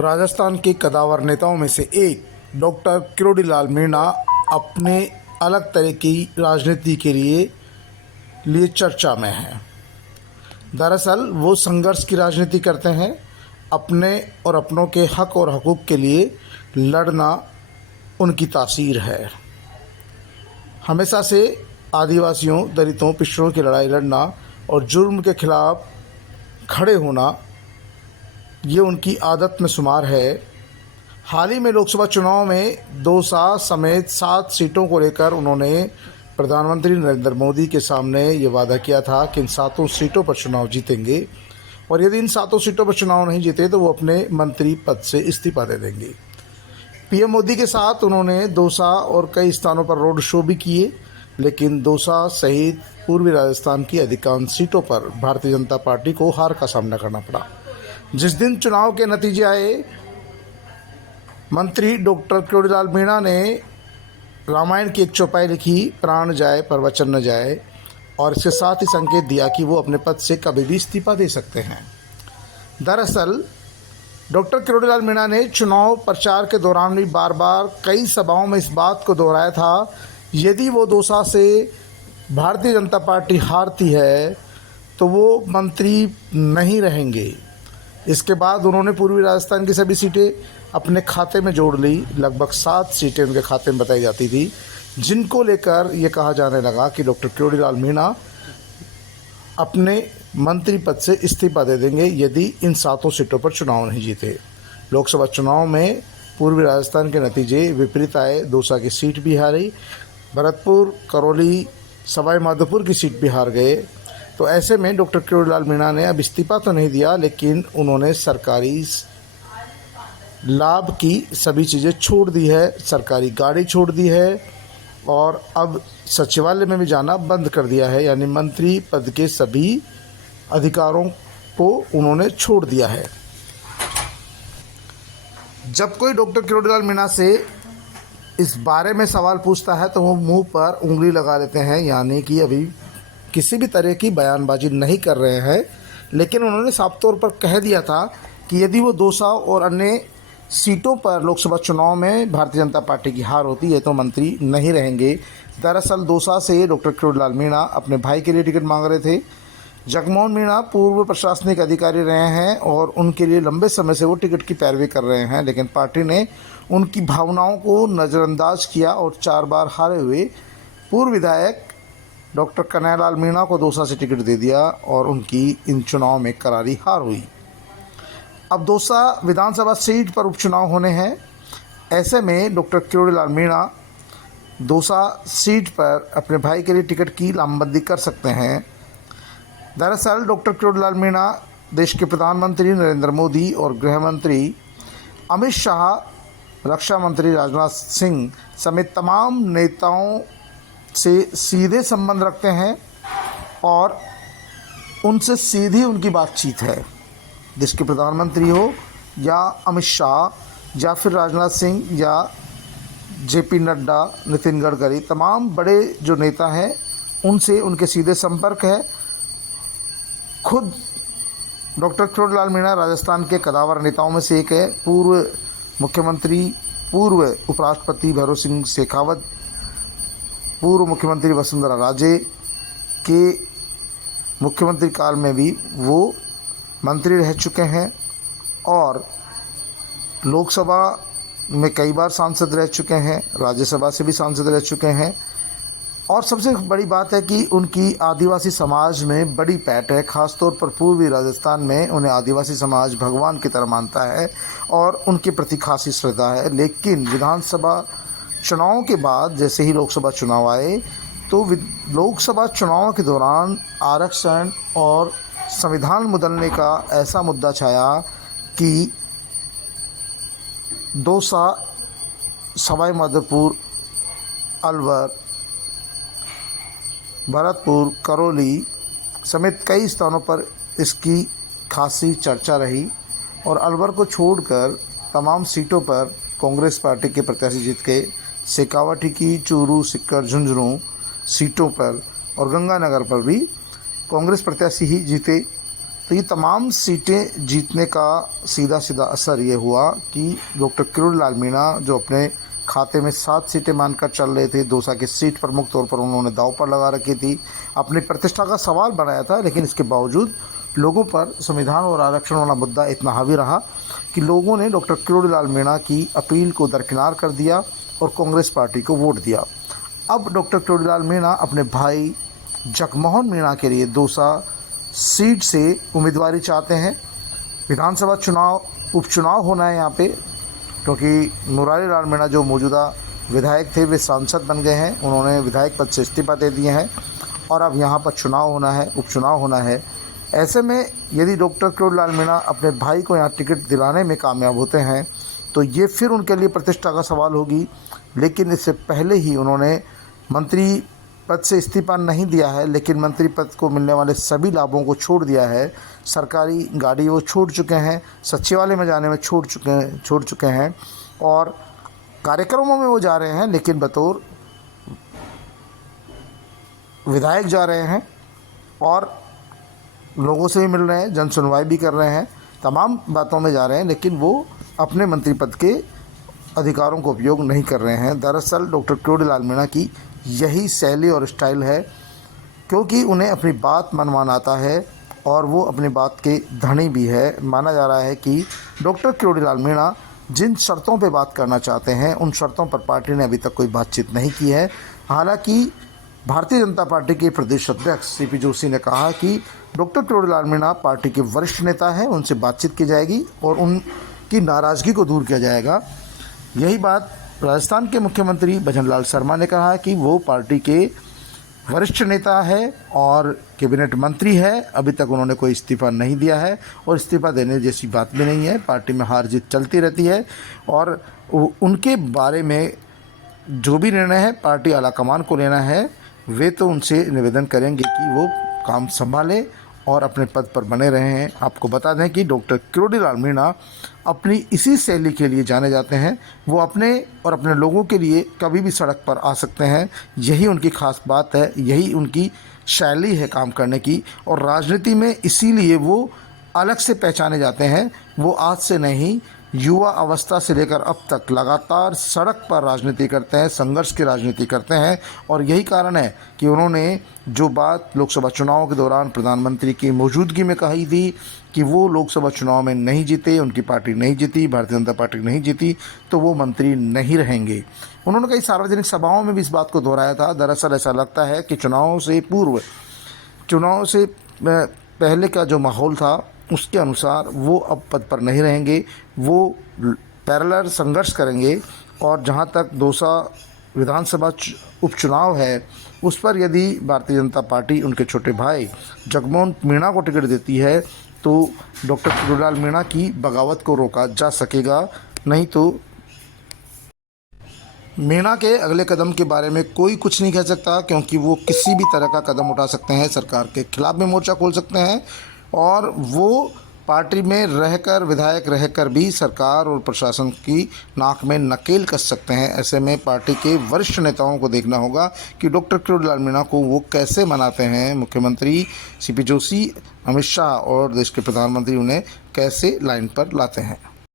राजस्थान के कदावर नेताओं में से एक डॉक्टर किरोड़ीलाल मीणा अपने अलग तरह की राजनीति के लिए चर्चा में हैं। दरअसल वो संघर्ष की राजनीति करते हैं। अपने और अपनों के हक और हकूक़ के लिए लड़ना उनकी तासीर है। हमेशा से आदिवासियों, दलितों, पिछड़ों की लड़ाई लड़ना और जुर्म के खिलाफ खड़े होना ये उनकी आदत में शुमार है। हाल ही में लोकसभा चुनाव में दौसा समेत 7 सीटों को लेकर उन्होंने प्रधानमंत्री नरेंद्र मोदी के सामने ये वादा किया था कि इन 7 सीटों पर चुनाव जीतेंगे और यदि इन 7 सीटों पर चुनाव नहीं जीते तो वो अपने मंत्री पद से इस्तीफा दे देंगे। पीएम मोदी के साथ उन्होंने दौसा और कई स्थानों पर रोड शो भी किए, लेकिन दौसा सहित पूर्वी राजस्थान की अधिकांश सीटों पर भारतीय जनता पार्टी को हार का सामना करना पड़ा। जिस दिन चुनाव के नतीजे आए, मंत्री डॉक्टर किरोड़ीलाल मीणा ने रामायण की एक चौपाई लिखी, प्राण जाए पर वचन न जाए, और इसके साथ ही संकेत दिया कि वो अपने पद से कभी भी इस्तीफा दे सकते हैं। दरअसल डॉक्टर किरोड़ीलाल मीणा ने चुनाव प्रचार के दौरान भी बार बार कई सभाओं में इस बात को दोहराया था, यदि वो दौसा से भारतीय जनता पार्टी हारती है तो वो मंत्री नहीं रहेंगे। इसके बाद उन्होंने पूर्वी राजस्थान की सभी सीटें अपने खाते में जोड़ ली। लगभग 7 सीटें उनके खाते में बताई जाती थी, जिनको लेकर ये कहा जाने लगा कि डॉक्टर किरोड़ीलाल मीणा अपने मंत्री पद से इस्तीफा दे देंगे यदि इन 7 सीटों पर चुनाव नहीं जीते। लोकसभा चुनाव में पूर्वी राजस्थान के नतीजे विपरीत आए। दौसा की सीट भी हारी, भरतपुर, करौली, सवाई माधोपुर की सीट भी हार गए। तो ऐसे में डॉक्टर किरोड़ीलाल मीणा ने अब इस्तीफा तो नहीं दिया, लेकिन उन्होंने सरकारी लाभ की सभी चीज़ें छोड़ दी है, सरकारी गाड़ी छोड़ दी है और अब सचिवालय में भी जाना बंद कर दिया है। यानी मंत्री पद के सभी अधिकारों को उन्होंने छोड़ दिया है। जब कोई डॉक्टर किरोड़ीलाल मीणा से इस बारे में सवाल पूछता है तो वो मुंह पर उंगली लगा लेते हैं, यानी कि अभी किसी भी तरह की बयानबाजी नहीं कर रहे हैं। लेकिन उन्होंने साफ तौर पर कह दिया था कि यदि वो दौसा और अन्य सीटों पर लोकसभा चुनाव में भारतीय जनता पार्टी की हार होती है तो मंत्री नहीं रहेंगे। दरअसल दौसा से डॉक्टर किरोड़ीलाल मीणा अपने भाई के लिए टिकट मांग रहे थे। जगमोहन मीणा पूर्व प्रशासनिक अधिकारी रहे हैं और उनके लिए लंबे समय से वो टिकट की पैरवी कर रहे हैं, लेकिन पार्टी ने उनकी भावनाओं को नज़रअंदाज किया और 4 बार हारे हुए पूर्व विधायक डॉक्टर कन्हैयालाल मीणा को दौसा से टिकट दे दिया और उनकी इन चुनाव में करारी हार हुई। अब दौसा विधानसभा सीट पर उपचुनाव होने हैं। ऐसे में डॉक्टर किरोड़ीलाल मीणा दौसा सीट पर अपने भाई के लिए टिकट की लामबंदी कर सकते हैं। दरअसल डॉक्टर किरोड़ीलाल मीणा देश के प्रधानमंत्री नरेंद्र मोदी और गृह मंत्री अमित शाह, रक्षा मंत्री राजनाथ सिंह समेत तमाम नेताओं से सीधे संबंध रखते हैं और उनसे सीधी उनकी बातचीत है। देश के प्रधानमंत्री हो या अमित शाह या फिर राजनाथ सिंह या जेपी नड्डा, नितिन गडकरी, तमाम बड़े जो नेता हैं उनसे उनके सीधे संपर्क है। खुद डॉक्टर किरोड़ीलाल मीणा राजस्थान के कदावर नेताओं में से एक है। पूर्व मुख्यमंत्री, पूर्व उपराष्ट्रपति भैरों सिंह शेखावत, पूर्व मुख्यमंत्री वसुंधरा राजे के मुख्यमंत्री काल में भी वो मंत्री रह चुके हैं और लोकसभा में कई बार सांसद रह चुके हैं, राज्यसभा से भी सांसद रह चुके हैं। और सबसे बड़ी बात है कि उनकी आदिवासी समाज में बड़ी पैठ है। ख़ासतौर पर पूर्वी राजस्थान में उन्हें आदिवासी समाज भगवान की तरह मानता है और उनके प्रति खासी श्रद्धा है। लेकिन विधानसभा चुनाव के बाद जैसे ही लोकसभा चुनाव आए तो लोकसभा चुनाव के दौरान आरक्षण और संविधान बदलने का ऐसा मुद्दा छाया कि दौसा, सवाई माधोपुर, अलवर, भरतपुर, करौली समेत कई स्थानों पर इसकी खासी चर्चा रही और अलवर को छोड़कर तमाम सीटों पर कांग्रेस पार्टी के प्रत्याशी जीत गए। शेखावटी की चूरू, सिक्कर, झुंझुनू सीटों पर और गंगानगर पर भी कांग्रेस प्रत्याशी ही जीते। तो ये तमाम सीटें जीतने का सीधा सीधा असर ये हुआ कि डॉक्टर किरोड़ीलाल मीणा जो अपने खाते में 7 सीटें मानकर चल रहे थे, दौसा की सीट प्रमुख तौर पर उन्होंने दांव पर लगा रखी थी, अपनी प्रतिष्ठा का सवाल बनाया था, लेकिन इसके बावजूद लोगों पर संविधान और आरक्षण वाला मुद्दा इतना हावी रहा कि लोगों ने डॉक्टर किरोड़ीलाल मीणा की अपील को दरकिनार कर दिया और कांग्रेस पार्टी को वोट दिया। अब डॉक्टर किरोड़ीलाल मीणा अपने भाई जगमोहन मीणा के लिए दौसा सीट से उम्मीदवारी चाहते हैं। विधानसभा चुनाव उपचुनाव होना है यहाँ पे, क्योंकि मुरारी लाल मीणा जो मौजूदा विधायक थे वे सांसद बन गए हैं, उन्होंने विधायक पद से इस्तीफा दे दिए हैं और अब यहाँ पर चुनाव होना है, उपचुनाव होना है। ऐसे में यदि डॉक्टर किरोड़ीलाल मीणा अपने भाई को यहाँ टिकट दिलाने में कामयाब होते हैं तो ये फिर उनके लिए प्रतिष्ठा का सवाल होगी। लेकिन इससे पहले ही उन्होंने मंत्री पद से इस्तीफा नहीं दिया है, लेकिन मंत्री पद को मिलने वाले सभी लाभों को छोड़ दिया है। सरकारी गाड़ी वो छोड़ चुके हैं, सचिवालय में जाने में छोड़ चुके हैं और कार्यक्रमों में वो जा रहे हैं, लेकिन बतौर विधायक जा रहे हैं और लोगों से भी मिल रहे हैं, जन सुनवाई भी कर रहे हैं, तमाम बातों में जा रहे हैं, लेकिन वो अपने मंत्री पद के अधिकारों को उपयोग नहीं कर रहे हैं। दरअसल डॉक्टर किरोड़ीलाल मीणा की यही शैली और स्टाइल है, क्योंकि उन्हें अपनी बात मनवाना आता है और वो अपनी बात के धनी भी है। माना जा रहा है कि डॉक्टर किरोड़ीलाल मीणा जिन शर्तों पे बात करना चाहते हैं उन शर्तों पर पार्टी ने अभी तक कोई बातचीत नहीं की है। हालांकि भारतीय जनता पार्टी के प्रदेश अध्यक्ष सीपी जोशी ने कहा कि डॉक्टर किरोड़ीलाल मीणा पार्टी के वरिष्ठ नेता हैं, उनसे बातचीत की जाएगी और उनकी नाराज़गी को दूर किया जाएगा। यही बात राजस्थान के मुख्यमंत्री भजनलाल शर्मा ने कहा कि वो पार्टी के वरिष्ठ नेता है और कैबिनेट मंत्री है। अभी तक उन्होंने कोई इस्तीफ़ा नहीं दिया है और इस्तीफ़ा देने जैसी बात भी नहीं है। पार्टी में हार जीत चलती रहती है और उनके बारे में जो भी निर्णय है पार्टी आलाकमान को लेना है। वे तो उनसे निवेदन करेंगे कि वो काम संभालें और अपने पद पर बने रहे हैं। आपको बता दें कि डॉक्टर किरोड़ीलाल मीणा अपनी इसी शैली के लिए जाने जाते हैं। वो अपने और अपने लोगों के लिए कभी भी सड़क पर आ सकते हैं, यही उनकी ख़ास बात है, यही उनकी शैली है काम करने की। और राजनीति में इसीलिए वो अलग से पहचाने जाते हैं। वो आज से नहीं, युवा अवस्था से लेकर अब तक लगातार सड़क पर राजनीति करते हैं, संघर्ष की राजनीति करते हैं और यही कारण है कि उन्होंने जो बात लोकसभा चुनाव के दौरान प्रधानमंत्री की मौजूदगी में कही थी कि वो लोकसभा चुनाव में नहीं जीते, उनकी पार्टी नहीं जीती, भारतीय जनता पार्टी नहीं जीती, तो वो मंत्री नहीं रहेंगे। उन्होंने कई सार्वजनिक सभाओं में भी इस बात को दोहराया था। दरअसल ऐसा लगता है कि चुनाव से पहले का जो माहौल था उसके अनुसार वो अब पद पर नहीं रहेंगे, वो पैरेलल संघर्ष करेंगे। और जहां तक दौसा विधानसभा उपचुनाव है उस पर यदि भारतीय जनता पार्टी उनके छोटे भाई जगमोहन मीणा को टिकट देती है तो डॉक्टर किरोड़ीलाल मीणा की बगावत को रोका जा सकेगा। नहीं तो मीणा के अगले कदम के बारे में कोई कुछ नहीं कह सकता, क्योंकि वो किसी भी तरह का कदम उठा सकते हैं, सरकार के खिलाफ में मोर्चा खोल सकते हैं और वो पार्टी में रहकर, विधायक रहकर भी सरकार और प्रशासन की नाक में नकेल कस सकते हैं। ऐसे में पार्टी के वरिष्ठ नेताओं को देखना होगा कि डॉक्टर किरोड़ीलाल मीणा को वो कैसे मनाते हैं। मुख्यमंत्री सीपी जोशी, अमित शाह और देश के प्रधानमंत्री उन्हें कैसे लाइन पर लाते हैं।